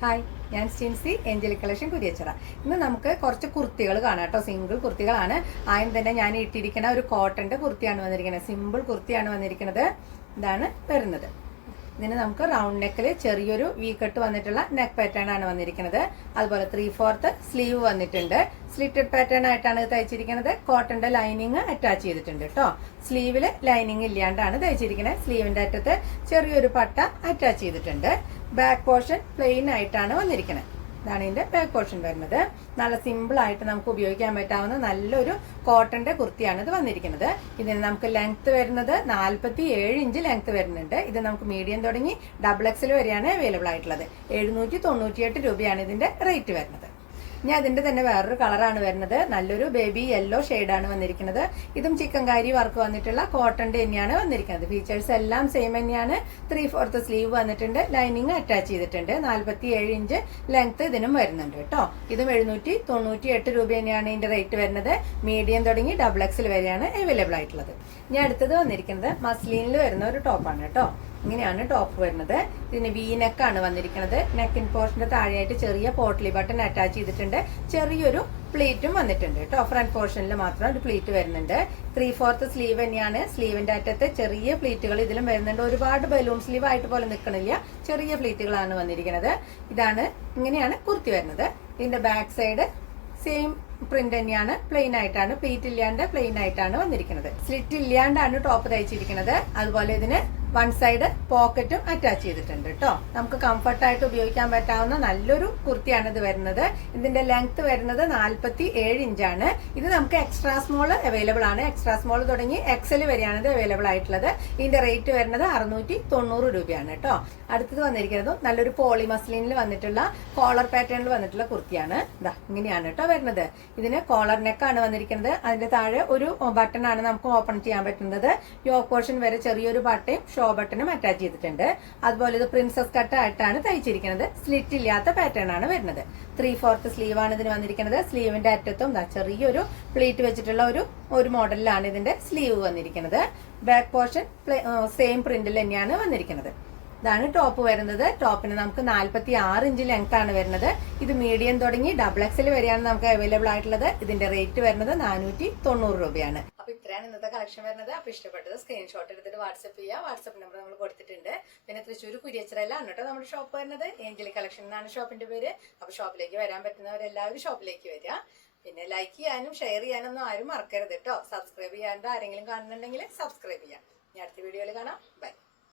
Hi, ഞാൻ സ്റ്റീൻസി angelic collection Kuriachira. ഇന്ന് നമുക്ക് കുറച്ച് കുർത്തികൾ കാണാം കേട്ടോ. സിംഗിൾ കുർത്തികളാണ്. ആദ്യം തന്നെ ഞാൻ ഇട്ടിരിക്കുന്ന ഒരു കോട്ടന്റെ കുർത്തിയാണ് വന്നിരിക്കുന്നത്. സിമ്പിൾ കുർത്തിയാണ് വന്നിരിക്കുന്നത്. ഇതാണ് വരുന്നത്. ഇതിന് നമുക്ക് റൗണ്ട് നെക്കിൽ ചെറിയൊരു വി കട്ട് വന്നിട്ടുള്ള നെക്ക് പാറ്റേൺ ആണ് വന്നിരിക്കുന്നത്. അതുപോലെ 3/4 സ്ലീവ് വന്നിട്ടുണ്ട്. സ്ലിറ്റഡ് പാറ്റേൺ ആയിട്ടാണ് തയ്ച്ചിരിക്കുന്നത്. കോട്ടന്റെ ലൈനിങ് അറ്റാച്ച് ചെയ്തിട്ടുണ്ട് കേട്ടോ. സ്ലീവില് ലൈനിങ് ഇല്ലാണ്ടാണ് തയ്ച്ചിരിക്കുന്നത്. സ്ലീവിന്റെ അറ്റത്ത് ചെറിയൊരു പട്ട അറ്റാച്ച് ചെയ്തിട്ടുണ്ട്. ബാക്ക് പോർഷൻ പ്ലെയിൻ ആയിട്ടാണ് വന്നിരിക്കുന്നത്. ഇതാണ് ഇതിന്റെ ബാക്ക് പോർഷൻ വരുന്നത്. നല്ല സിമ്പിൾ ആയിട്ട് നമുക്ക് ഉപയോഗിക്കാൻ പറ്റാവുന്ന നല്ലൊരു കോട്ടന്റെ കുർത്തിയാണ് ഇത് വന്നിരിക്കുന്നത്. ഇതിന് നമുക്ക് ലെങ്ത് വരുന്നത് 47 ഇഞ്ച് ലെങ്ത് വരുന്നുണ്ട്. ഇത് നമുക്ക് മീഡിയം തുടങ്ങി XXL വരെയാണ് അവൈലബിൾ ആയിട്ടുള്ളത്. 798 രൂപയാണ് ഇതിന്റെ റേറ്റ് വരുന്നത്. ഇനി അതിന്റെ തന്നെ വേറൊരു കളറാണ് വരുന്നത്. നല്ലൊരു ബേബി യെല്ലോ ഷെയ്ഡാണ് വന്നിരിക്കുന്നത്. ഇതും ചിക്കൻകാരി വർക്ക് വന്നിട്ടുള്ള കോട്ടന്റെ തന്നെയാണ് വന്നിരിക്കുന്നത്. ഫീച്ചേഴ്സ് എല്ലാം സെയിം തന്നെയാണ്. 3/4 സ്ലീവ് വന്നിട്ടുണ്ട്. ലൈനിങ് അറ്റാച്ച് ചെയ്തിട്ടുണ്ട്. 47 ഇഞ്ച് ലെങ്ത് ഇതിനും വരുന്നുണ്ട് കേട്ടോ. ഇതും 798 രൂപ തന്നെയാണ് ഇതിന്റെ റേറ്റ് വരുന്നത്. മീഡിയം തുടങ്ങി XXL വരെയാണ് അവൈലബിൾ ആയിട്ടുള്ളത്. ഇനി അടുത്തത് വന്നിരിക്കുന്നത് മസ്ലിനിൽ വരുന്ന ഒരു ടോപ്പാണ് കേട്ടോ. ഇങ്ങനെയാണ് ടോപ്പ് വരുന്നത്. ഇതിന് വി നെക്കാണ് വന്നിരിക്കുന്നത്. നെക്കിൻ പോർഷന്റെ താഴെയായിട്ട് ചെറിയ പോട്ട്ലി ബട്ടൺ അറ്റാച്ച് ചെയ്തിട്ടുണ്ട്. ചെറിയൊരു പ്ലീറ്റും വന്നിട്ടുണ്ട് കേട്ടോ. ഫ്രണ്ട് പോർഷനിൽ മാത്രം ഒരു പ്ലീറ്റ് വരുന്നുണ്ട്. 3/4 സ്ലീവ് തന്നെയാണ്. സ്ലീവിന്റെ അറ്റത്ത് ചെറിയ പ്ലീറ്റുകൾ ഇതിലും വരുന്നുണ്ട്. ഒരുപാട് ബലൂൺ സ്ലീവ് ആയിട്ട് പോലെ നിൽക്കണില്ല. ചെറിയ പ്ലീറ്റുകളാണ് വന്നിരിക്കുന്നത്. ഇങ്ങനെയാണ് കുർത്തി വരുന്നത്. ഇതിന്റെ ബാക്ക് സൈഡ് സെയിം പ്രിന്റ് തന്നെയാണ്. പ്ലെയിൻ ആയിട്ടാണ്, പ്ലീറ്റ് ഇല്ലാണ്ട് പ്ലെയിൻ ആയിട്ടാണ് വന്നിരിക്കുന്നത്. സ്ലിറ്റ് ഇല്ലാണ്ടാണ് ടോപ്പ് തയ്ച്ചിരിക്കുന്നത്. അതുപോലെ ഇതിന് വൺ സൈഡ് പോക്കറ്റും അറ്റാച്ച് ചെയ്തിട്ടുണ്ട് കേട്ടോ. നമുക്ക് കംഫർട്ടായിട്ട് ഉപയോഗിക്കാൻ പറ്റാവുന്ന നല്ലൊരു കുർത്തിയാണ് ഇത് വരുന്നത്. ഇതിന്റെ ലെങ്ത് വരുന്നത് 47 ഇഞ്ചാണ്. ഇത് നമുക്ക് എക്സ്ട്രാ സ്മോൾ അവൈലബിൾ ആണ്. എക്സ്ട്രാ സ്മോൾ തുടങ്ങി XL വരെയാണ് ഇത് അവൈലബിൾ ആയിട്ടുള്ളത്. ഇതിന്റെ റേറ്റ് വരുന്നത് 690 രൂപയാണ് കേട്ടോ. അടുത്തത് വന്നിരിക്കുന്നത് നല്ലൊരു പോളി മസ്ലിനിൽ വന്നിട്ടുള്ള കോളർ പാറ്റേണിൽ വന്നിട്ടുള്ള കുർത്തിയാണ്. ഇതാ ഇങ്ങനെയാണ് കേട്ടോ വരുന്നത്. ഇതിന് കോളർ നെക്കാണ് വന്നിരിക്കുന്നത്. അതിന്റെ താഴെ ഒരു ബട്ടൺ ആണ് നമുക്ക് ഓപ്പൺ ചെയ്യാൻ പറ്റുന്നത്. യോക്ക് പോർഷൻ വരെ ചെറിയൊരു ബട്ടയും ഷോ ബട്ടണും അറ്റാച്ച് ചെയ്തിട്ടുണ്ട്. അതുപോലെ ഇത് പ്രിൻസസ് കട്ട് ആയിട്ടാണ് തയ്ച്ചിരിക്കുന്നത്. സ്ലിറ്റ് ഇല്ലാത്ത പാറ്റേൺ ആണ് വരുന്നത്. 3/4 സ്ലീവ് ആണ് ഇതിന് വന്നിരിക്കുന്നത്. സ്ലീവിന്റെ അറ്റത്തും ചെറിയൊരു പ്ലീറ്റ് വെച്ചിട്ടുള്ള ഒരു മോഡലിലാണ് ഇതിന്റെ സ്ലീവ് വന്നിരിക്കുന്നത്. ബാക്ക് പോർഷൻ സെയിം പ്രിന്റിൽ തന്നെയാണ് വന്നിരിക്കുന്നത്. ഇതാണ് ടോപ്പ് വരുന്നത്. ടോപ്പിന് നമുക്ക് 46 ഇഞ്ച് ലെങ്ത് ആണ് വരുന്നത്. ഇത് മീഡിയം തുടങ്ങി XXL വരെയാണ് നമുക്ക് അവൈലബിൾ ആയിട്ടുള്ളത്. ഇതിന്റെ റേറ്റ് വരുന്നത് 490 രൂപയാണ്. അപ്പൊ ഇത്രയാണ് ഇന്നത്തെ കളക്ഷൻ വരുന്നത്. അപ്പൊ ഇഷ്ടപ്പെട്ടത് സ്ക്രീൻഷോട്ട് എടുത്തിട്ട് വാട്സ്ആപ്പ് ചെയ്യുക. വാട്സ്ആപ്പ് നമ്പർ നമ്മൾ കൊടുത്തിട്ടുണ്ട്. പിന്നെ തൃശ്ശൂർ കുരിയച്ചിറയിലാണ് കേട്ടോ നമ്മുടെ ഷോപ്പ് വരുന്നത്. ഏഞ്ചലിക് കളക്ഷൻ എന്നാണ് ഷോപ്പിന്റെ പേര്. അപ്പൊ ഷോപ്പിലേക്ക് വരാൻ പറ്റുന്നവരെല്ലാവരും ഷോപ്പിലേക്ക് വരിക. പിന്നെ ലൈക്ക് ചെയ്യാനും ഷെയർ ചെയ്യാനൊന്നും ആരും മറക്കരുത് കേട്ടോ. സബ്സ്ക്രൈബ് ചെയ്യാണ്ട് ആരെങ്കിലും കാണുന്നുണ്ടെങ്കിൽ സബ്സ്ക്രൈബ് ചെയ്യാം. ഇനി അടുത്ത വീഡിയോയിൽ കാണാം. ബൈ.